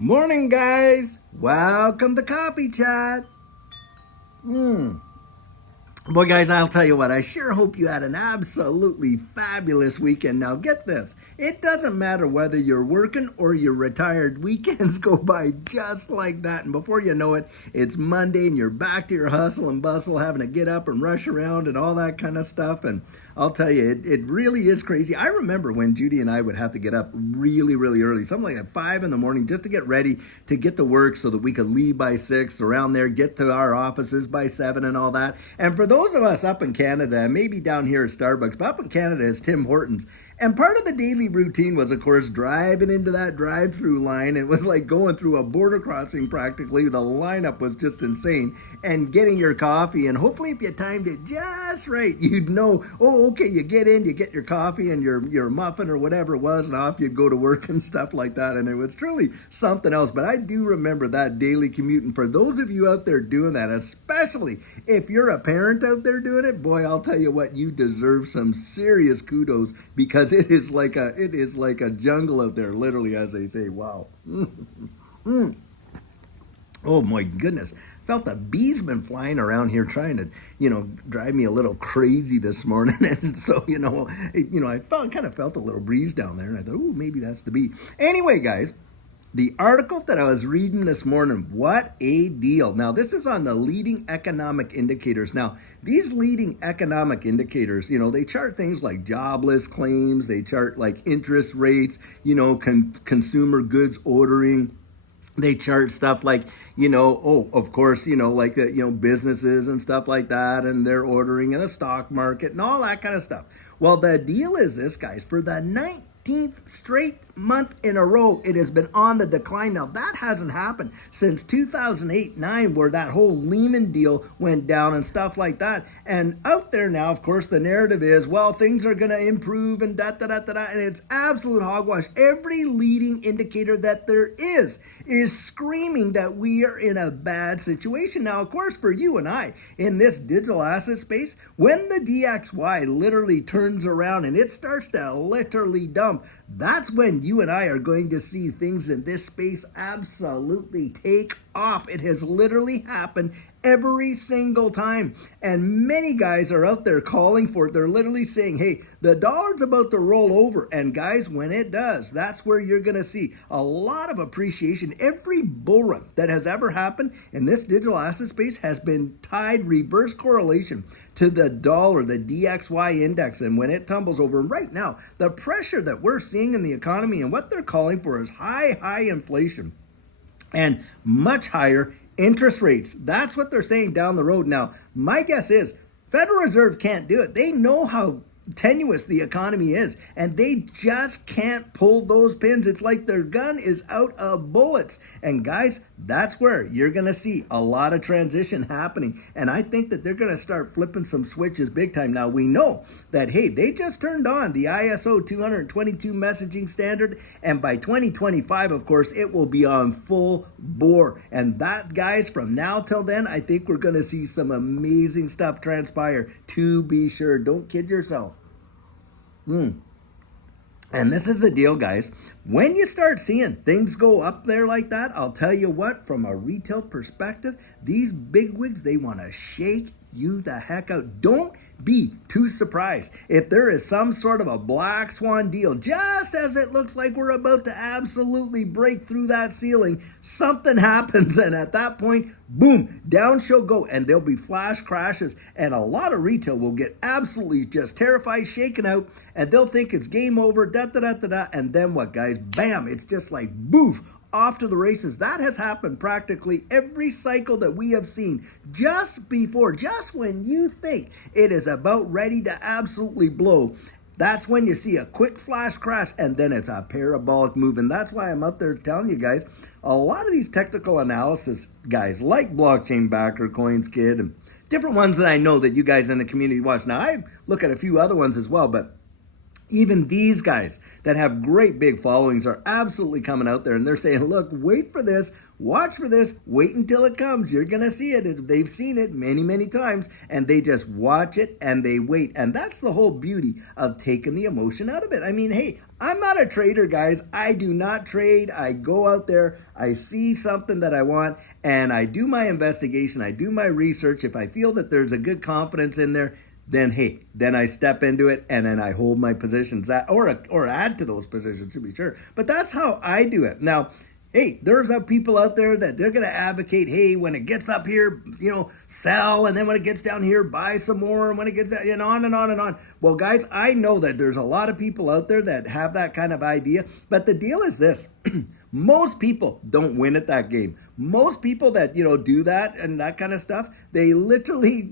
Morning, guys. Welcome to Coffee Chat. Boy, guys, I'll tell you what, I sure hope you had an absolutely fabulous weekend. Now, get this, it doesn't matter whether you're working or you're retired, weekends go by just like that. And before you know it, it's Monday and you're back to your hustle and bustle, having to get up and rush around and all that kind of stuff. And I'll tell you, it really is crazy. I remember when Judy and I would have to get up really, really early, something like at 5 in the morning, just to get ready to get to work so that we could leave by 6, around there, get to our offices by 7 and all that. And for those of us up in Canada, maybe down here at Starbucks, but up in Canada is Tim Hortons. And part of the daily routine was, of course, driving into that drive-through line. It was like going through a border crossing practically. The lineup was just insane. And getting your coffee, and hopefully if you timed it just right, you'd know, oh, okay, you get in, you get your coffee and your muffin or whatever it was, and off you'd go to work and stuff like that. And it was truly something else. But I do remember that daily commute. And for those of you out there doing that, especially if you're a parent out there doing it, boy, I'll tell you what, you deserve some serious kudos, because it is like a jungle out there, literally, as they say. Wow. Oh my goodness. Felt the bees been flying around here trying to, drive me a little crazy this morning. And so, I kind of felt a little breeze down there, and I thought, oh, maybe that's the bee. Anyway, guys, the article that I was reading this morning, what a deal. Now, this is on the leading economic indicators. Now, these leading economic indicators, they chart things like jobless claims, they chart like interest rates, consumer goods ordering. They chart stuff like, of course, like, businesses and stuff like that, and their ordering in the stock market and all that kind of stuff. Well, the deal is this, guys, for the 19th straight month in a row, it has been on the decline. Now, that hasn't happened since 2008-9, where that whole Lehman deal went down and stuff like that. And out there now, of course, the narrative is, well, things are going to improve and da-da-da-da-da, and it's absolute hogwash. Every leading indicator that there is screaming that we are in a bad situation. Now, of course, for you and I, in this digital asset space, when the DXY literally turns around and it starts to literally dump, that's when you and I are going to see things in this space absolutely take off. It has literally happened every single time. And many guys are out there calling for it. They're literally saying, hey, the dollar's about to roll over. And guys, when it does, that's where you're going to see a lot of appreciation. Every bull run that has ever happened in this digital asset space has been tied reverse correlation to the dollar, the DXY index. And when it tumbles over, and right now, the pressure that we're seeing in the economy and what they're calling for is high inflation and much higher interest rates. That's what they're saying down the road. Now, my guess is Federal Reserve can't do it. They know how tenuous the economy is, and they just can't pull those pins. It's like their gun is out of bullets. And guys, that's where you're going to see a lot of transition happening. And I think that they're going to start flipping some switches big time. Now, we know that, hey, they just turned on the ISO 222 messaging standard, and by 2025, of course, it will be on full bore. And that, guys, from now till then, I think we're going to see some amazing stuff transpire, to be sure. Don't kid yourself. And this is the deal, guys. When you start seeing things go up there like that, I'll tell you what, from a retail perspective, these bigwigs, they want to shake you the heck out. Don't be too surprised if there is some sort of a black swan deal. Just as it looks like we're about to absolutely break through that ceiling, something happens, and at that point, boom, down she'll go, and there'll be flash crashes, and a lot of retail will get absolutely just terrified, shaken out, and they'll think it's game over, da-da-da-da-da, and then what, guys? Bam, it's just like boof, off to the races. That has happened practically every cycle that we have seen. Just when you think it is about ready to absolutely blow, that's when you see a quick flash crash, and then it's a parabolic move. And that's why I'm out there telling you guys, a lot of these technical analysis guys like Blockchain Backer, CoinsKid, and different ones that I know that you guys in the community watch. Now, I look at a few other ones as well, but Even these guys that have great big followings are absolutely coming out there and they're saying, look, wait for this, watch for this, wait until it comes. You're going to see it. They've seen it many, many times and they just watch it and they wait. And that's the whole beauty of taking the emotion out of it. I mean, hey, I'm not a trader, guys. I do not trade. I go out there, I see something that I want, and I do my investigation. I do my research. If I feel that there's a good confidence in there, then hey, then I step into it and then I hold my positions or add to those positions to be sure. But that's how I do it. Now, hey, there's people out there that they're going to advocate, hey, when it gets up here, sell, and then when it gets down here, buy some more, and when it gets down, on and on and on. Well, guys, I know that there's a lot of people out there that have that kind of idea, but the deal is this. Most people don't win at that game. Most people that, do that and that kind of stuff, they literally,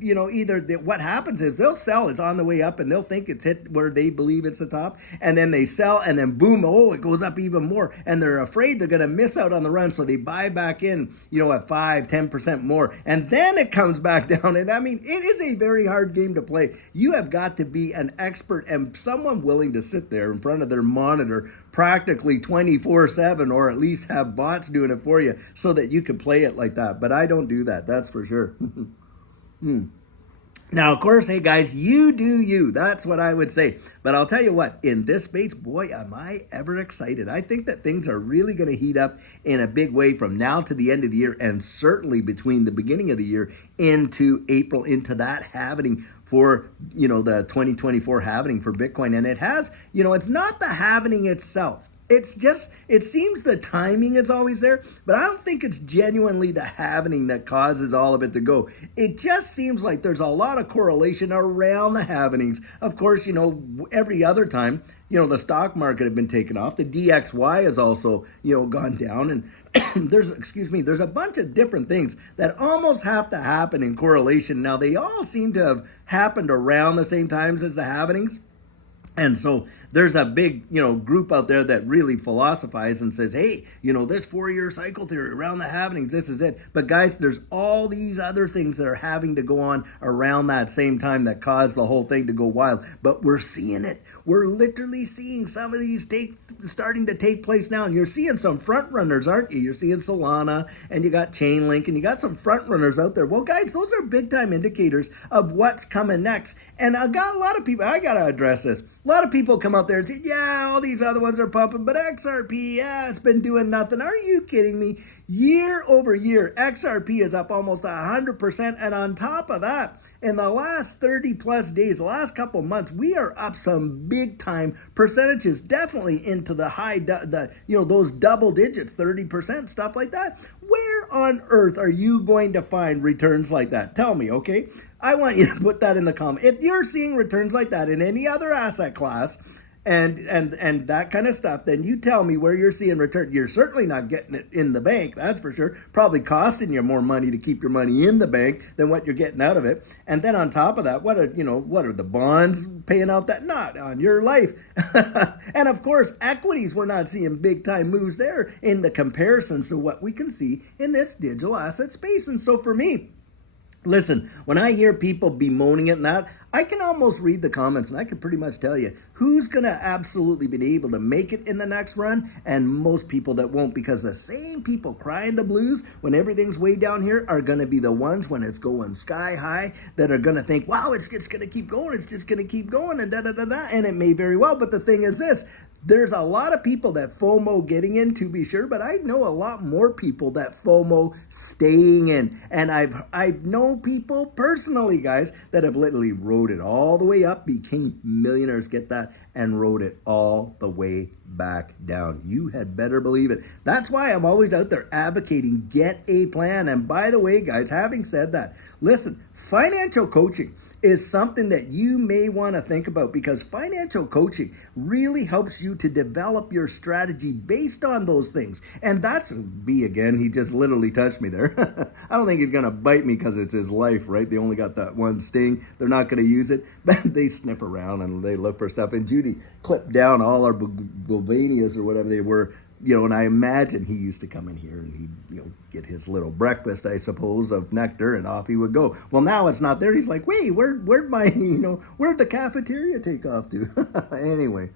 what happens is they'll sell, it's on the way up and they'll think it's hit where they believe it's the top. And then they sell and then boom, it goes up even more. And they're afraid they're going to miss out on the run. So they buy back in, at 5-10% more. And then it comes back down. And I mean, it is a very hard game to play. You have got to be an expert and someone willing to sit there in front of their monitor practically 24/7, or at least have bots doing it for you so that you can play it like that. But I don't do that, that's for sure. Now, of course, hey guys, you do you. That's what I would say. But I'll tell you what, in this space, boy, am I ever excited. I think that things are really going to heat up in a big way from now to the end of the year, and certainly between the beginning of the year into April, into that halving for, the 2024 halving for Bitcoin. And it has, it's not the halving itself. It's just, it seems the timing is always there, but I don't think it's genuinely the halving that causes all of it to go. It just seems like there's a lot of correlation around the halvings. Of course, every other time, the stock market had been taken off. The DXY has also, gone down, and there's a bunch of different things that almost have to happen in correlation. Now, they all seem to have happened around the same times as the halvings. And so there's a big, group out there that really philosophizes and says, hey, this 4-year cycle theory around the halvings, this is it. But guys, there's all these other things that are having to go on around that same time that cause the whole thing to go wild. But we're seeing it. We're literally seeing some of these starting to take place now. And you're seeing some front runners, aren't you? You're seeing Solana, and you got Chainlink, and you got some front runners out there. Well, guys, those are big time indicators of what's coming next. And I got a lot of people, I got to address this. A lot of people come out there and say, yeah, all these other ones are pumping, but XRP, yeah, it's been doing nothing. Are you kidding me? Year over year, XRP is up almost 100%. And on top of that, in the last 30 plus days, the last couple months, we are up some big time percentages, definitely into the high, those double digits, 30%, stuff like that. Where on earth are you going to find returns like that? Tell me, okay? I want you to put that in the comment. If you're seeing returns like that in any other asset class, and that kind of stuff, then you tell me where you're seeing return. You're certainly not getting it in the bank, that's for sure. Probably costing you more money to keep your money in the bank than what you're getting out of it. And then on top of that, what are the bonds paying out that? Not on your life. And of course, equities, we're not seeing big time moves there in the comparisons to what we can see in this digital asset space. And so for me, listen, when I hear people bemoaning it and that, I can almost read the comments and I can pretty much tell you who's going to absolutely be able to make it in the next run and most people that won't, because the same people crying the blues when everything's way down here are going to be the ones when it's going sky high that are going to think, wow, it's going to keep going. It's just going to keep going and da-da-da-da. And it may very well. But the thing is this, there's a lot of people that FOMO getting in, to be sure, but I know a lot more people that FOMO staying in. And I've known people personally, guys, that have literally rode it all the way up, became millionaires, get that, and rode it all the way back down. You had better believe it. That's why I'm always out there advocating, get a plan. And by the way, guys, having said that, listen, financial coaching is something that you may want to think about, because financial coaching really helps you to develop your strategy based on those things. And that's B again. He just literally touched me there. I don't think he's going to bite me because it's his life, right? They only got that one sting. They're not going to use it, but they sniff around and they look for stuff. And Judy clipped down all our Bulvanias or whatever they were and I imagine he used to come in here and he'd, get his little breakfast, I suppose, of nectar, and off he would go. Well, now it's not there. He's like, wait, where'd my, where'd the cafeteria take off to? Anyway,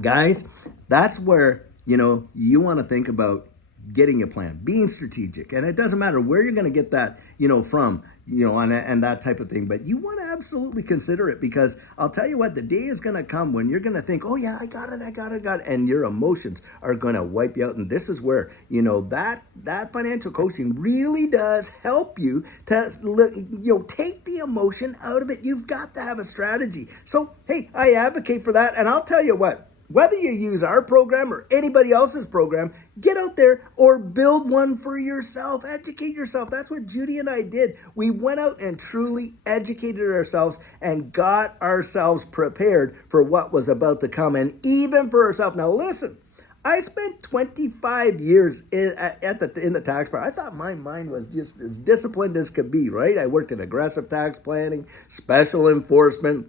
guys, that's where, you want to think about getting a plan, being strategic. And it doesn't matter where you're going to get that, from, and that type of thing. But you want to absolutely consider it, because I'll tell you what, the day is going to come when you're going to think, oh yeah, I got it. And your emotions are going to wipe you out. And this is where, that financial coaching really does help you to, take the emotion out of it. You've got to have a strategy. So, hey, I advocate for that. And I'll tell you what, whether you use our program or anybody else's program, get out there or build one for yourself. Educate yourself. That's what Judy and I did. We went out and truly educated ourselves and got ourselves prepared for what was about to come, and even for ourselves. Now listen, I spent 25 years in the tax part. I thought my mind was just as disciplined as could be, right? I worked in aggressive tax planning, special enforcement.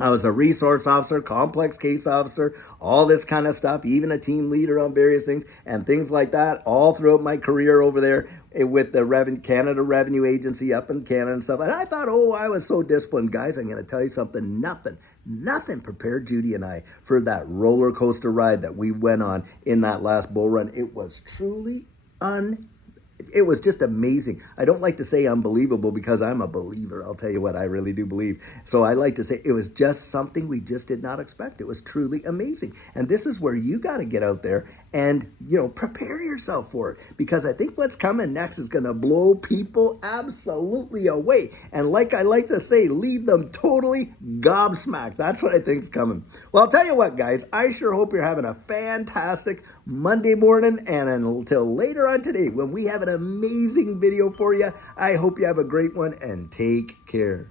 I was a resource officer, complex case officer, all this kind of stuff, even a team leader on various things and things like that, all throughout my career over there with the Canada Revenue Agency up in Canada and stuff. And I thought, I was so disciplined. Guys, I'm going to tell you something. Nothing prepared Judy and I for that roller coaster ride that we went on in that last bull run. It was truly it was just amazing. I don't like to say unbelievable, because I'm a believer. I'll tell you what, I really do believe. So I like to say it was just something we just did not expect. It was truly amazing. And this is where you got to get out there and, prepare yourself for it, because I think what's coming next is going to blow people absolutely away. And like I like to say, leave them totally gobsmacked. That's what I think's coming. Well, I'll tell you what, guys, I sure hope you're having a fantastic Monday morning. And until later on today, when we have an amazing video for you, I hope you have a great one, and take care.